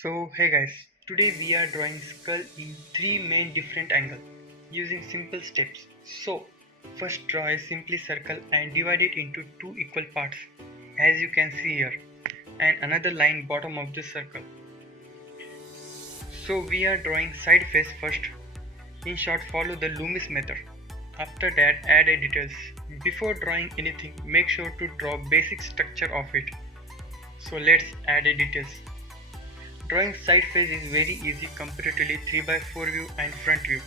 So hey guys, today we are drawing skull in three main different angles using simple steps. So first draw a simply circle and divide it into two equal parts as you can see here, and another line bottom of the circle. So we are drawing side face first. In short, follow the Loomis method. After that, add a details. Before drawing anything, make sure to draw basic structure of it. So let's add a details. Drawing side face is very easy comparatively 3 by 4 view and front view.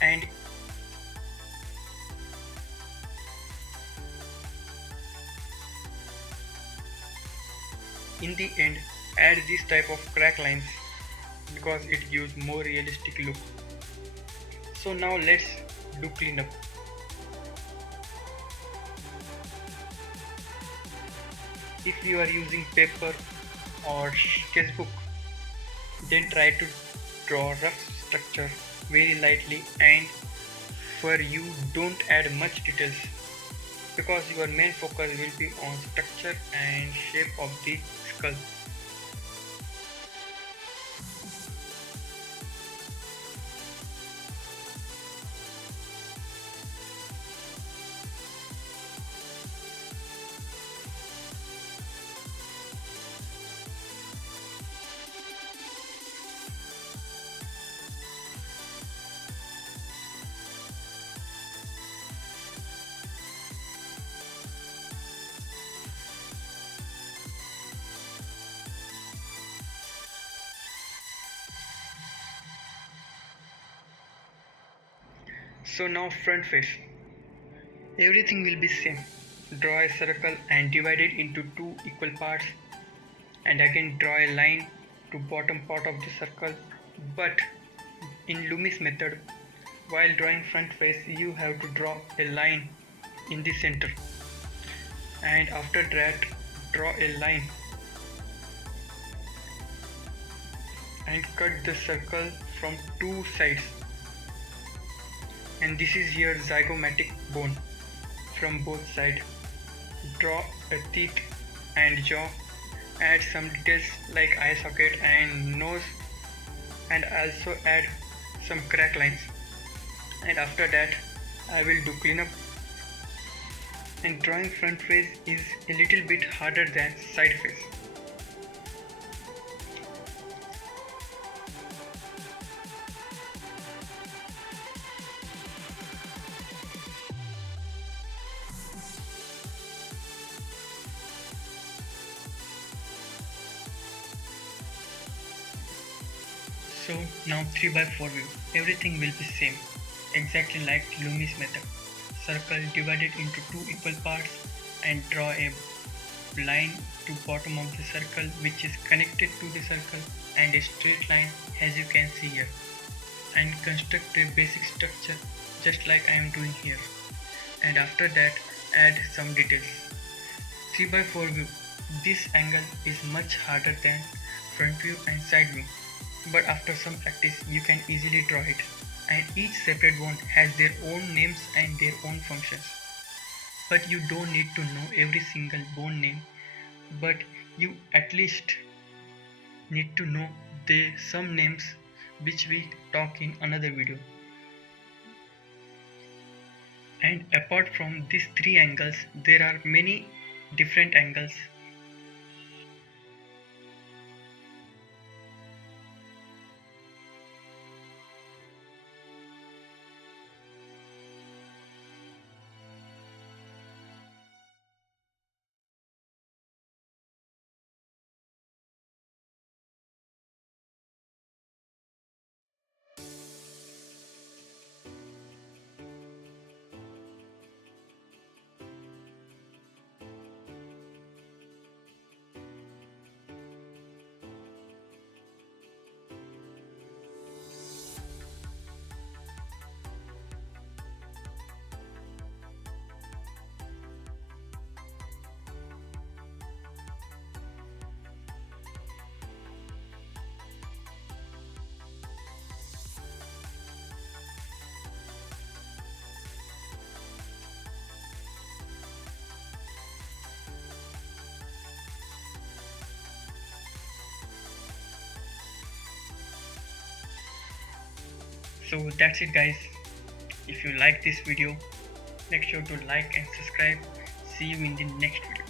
And in the end, add this type of crack lines because it gives more realistic look. So now let's do cleanup. If you are using paper or sketchbook, then try to draw rough structure very lightly, and for you don't add much details because your main focus will be on structure and shape of the skull. So now front face. Everything will be same. Draw a circle and divide it into two equal parts, and again draw a line to bottom part of the circle. But in Loomis method, while drawing front face, you have to draw a line in the center, and after that draw a line and cut the circle from two sides, and this is your zygomatic bone from both sides. Draw a teeth and jaw, add some details like eye socket and nose, and also add some crack lines. And after that I will do cleanup. And drawing front face is a little bit harder than side face. So now 3 by 4 view. Everything will be same, exactly like Loomis method. Circle divided into two equal parts and draw a line to bottom of the circle which is connected to the circle, and a straight line as you can see here, and construct a basic structure just like I am doing here. And after that add some details. 3 by 4 view. This angle is much harder than front view and side view, but after some practice you can easily draw it, and each separate one has their own names and their own functions. But you don't need to know every single bone name, but you at least need to know the some names which we talk in another video. And apart from these three angles, there are many different angles. So that's it guys. If you like this video, make sure to like and subscribe. See you in the next video.